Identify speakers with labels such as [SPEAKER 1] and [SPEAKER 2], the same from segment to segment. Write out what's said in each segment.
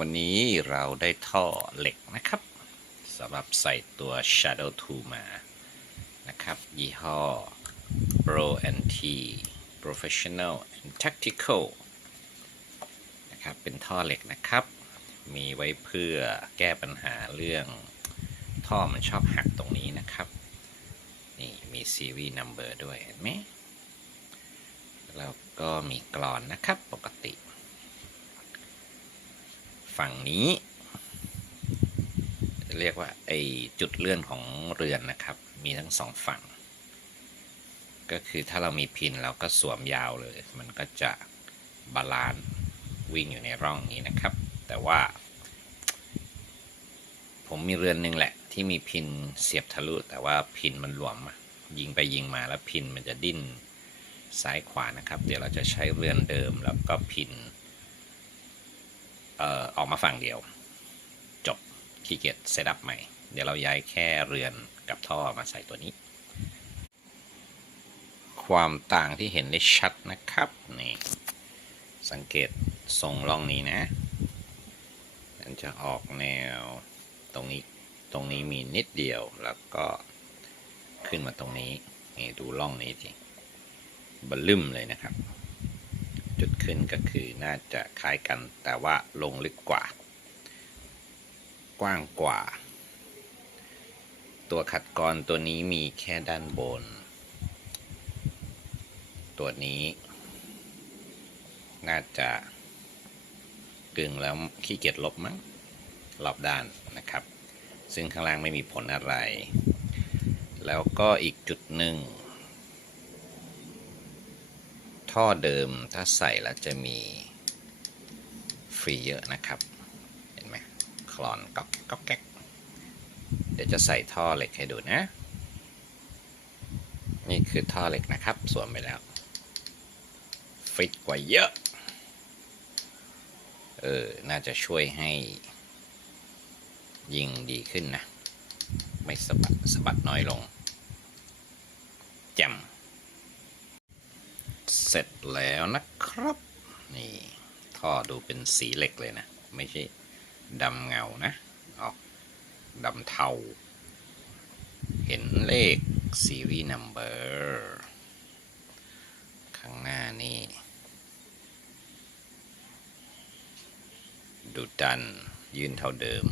[SPEAKER 1] วันนี้เราได้ท่อเหล็กนะครับสำหรับใส่ตัว Shadow 2 มานะครับ ยี่ห้อ Pro NT Professional and Tactical นะครับ เป็นท่อเหล็กนะครับ มีไว้เพื่อแก้ปัญหาเรื่องท่อมันชอบหักตรงนี้นะครับ นี่มี Series Number ด้วยเห็นไหมแล้วก็มีกรอนนะครับปกติ ฝั่งนี้ เรียกว่าไอจุดเลื่อนของเรือนนะครับ มีทั้งสองฝั่ง ก็คือถ้าเรามีพินเราก็สวมยาวเลย มันก็จะบาลานซ์วิ่งอยู่ในร่องนี้นะครับ แต่ว่า ผมมีเรือนหนึ่งแหละ ที่มีพินเสียบทะลุ แต่ว่าพินมันหลวมยิงไปยิงมาแล้วพินมันจะดิ้นซ้ายขวานะครับ เดี๋ยวเราจะใช้เรือนเดิมแล้วก็พิน เอ่อออกมาฝั่งเดียว จบขี้เกียจเซตอัพใหม่ เดี๋ยวเราย้ายแค่เรือนกับท่อมาใส่ตัวนี้ ความต่างที่เห็นได้ชัดนะครับนี่สังเกตทรงร่องนี้นะมันจะออกแนวตรงนี้ตรงนี้มีนิดเดียวแล้วก็ขึ้นมาตรงนี้นี่ดูร่องนี้สิบลลึมเลยนะครับ จุดขึ้นก็คือน่าจะคล้ายกันแต่ว่าลงลึกกว่า กว้างกว่า ตัวขัดกรตัวนี้มีแค่ด้านบน ตัวนี้ น่าจะกึ่งแล้วขี้เกียจลบมั้งรอบด้านนะครับ ซึ่งข้างล่างไม่มีผลอะไร แล้วก็อีกจุดหนึ่ง ท่อเดิมถ้าใส่แล้วจะมีฟรีเยอะนะครับ เห็นไหมคลอนก๊อกก๊อกแก๊กเดี๋ยวจะใส่ท่อเหล็กให้ดูนะ นี่คือท่อเหล็กนะครับ สวมไปแล้ว ฟิตกว่าเยอะ เออ น่าจะช่วยให้ยิงดีขึ้นนะ ไม่สะบัดสะบัดน้อยลงแจ่ม สร็จแล้วนะครับ นี่ ท่อดูเป็นสีเหล็กเลยนะ ไม่ใช่ดำเงานะ ออกดำเทา เห็นเลข Series Number ข้างหน้านี่ ดูดันยืนเท่าเดิม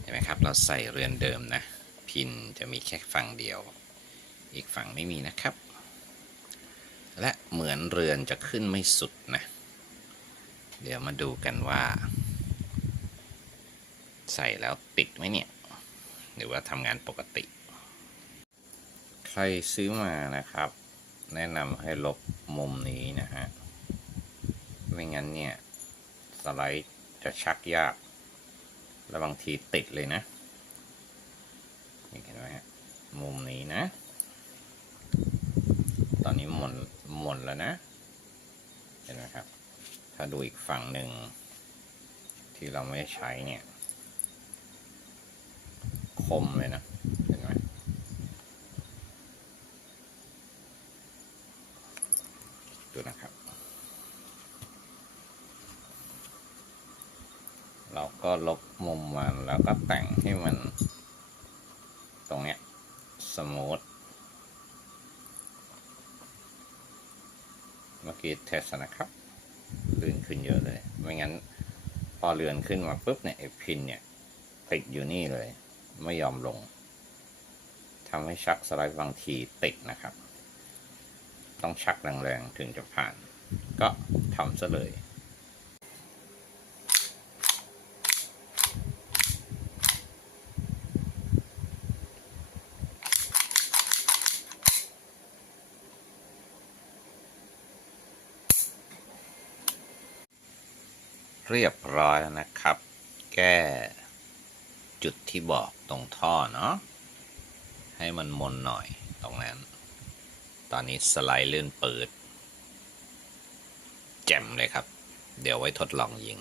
[SPEAKER 1] เห็นไหมครับ เราใส่เรือนเดิมนะ พินจะมีแค่ฝั่งเดียว อีกฝั่งไม่มีนะครับ และเหมือนเรือนจะขึ้นไม่สุดนะ เดี๋ยวมาดูกันว่า ใส่แล้วติดไหมเนี่ย หรือว่าทำงานปกติ ใครซื้อมานะครับ แนะนำให้ลบมุมนี้นะฮะ ไม่งั้นเนี่ย สไลด์จะชักยาก และบางทีติดเลยนะเห็นไหมฮะมุมนี้นะ ตอนนี้หมุน หมุนแล้วนะ เห็นไหมครับ ถ้าดูอีกฝั่งหนึ่ง ที่เราไม่ใช้เนี่ย คมเลยนะ เห็นไหมดูนะครับ เราก็ลบมุมมันแล้วก็แต่งให้มัน ตรงเนี้ย สมูท เมื่อกี้เทสนะครับลื่นขึ้นเยอะเลย ไม่งั้น พอเรือนขึ้นมาปุ๊บเนี่ยไอ้พินเนี่ยติดอยู่นี่เลย ไม่ยอมลงทำให้ชักสไลด์บางทีติดนะครับ ต้องชักแรงๆถึงจะผ่าน ก็ทำซะเลย เรียบร้อยแล้วนะครับ แก้จุดที่บอกตรงท่อเนาะให้มันมนหน่อยตรงนั้น ตอนนี้สไลด์ลื่นเปิด แจ่มเลยครับ เดี๋ยวไว้ทดลองยิง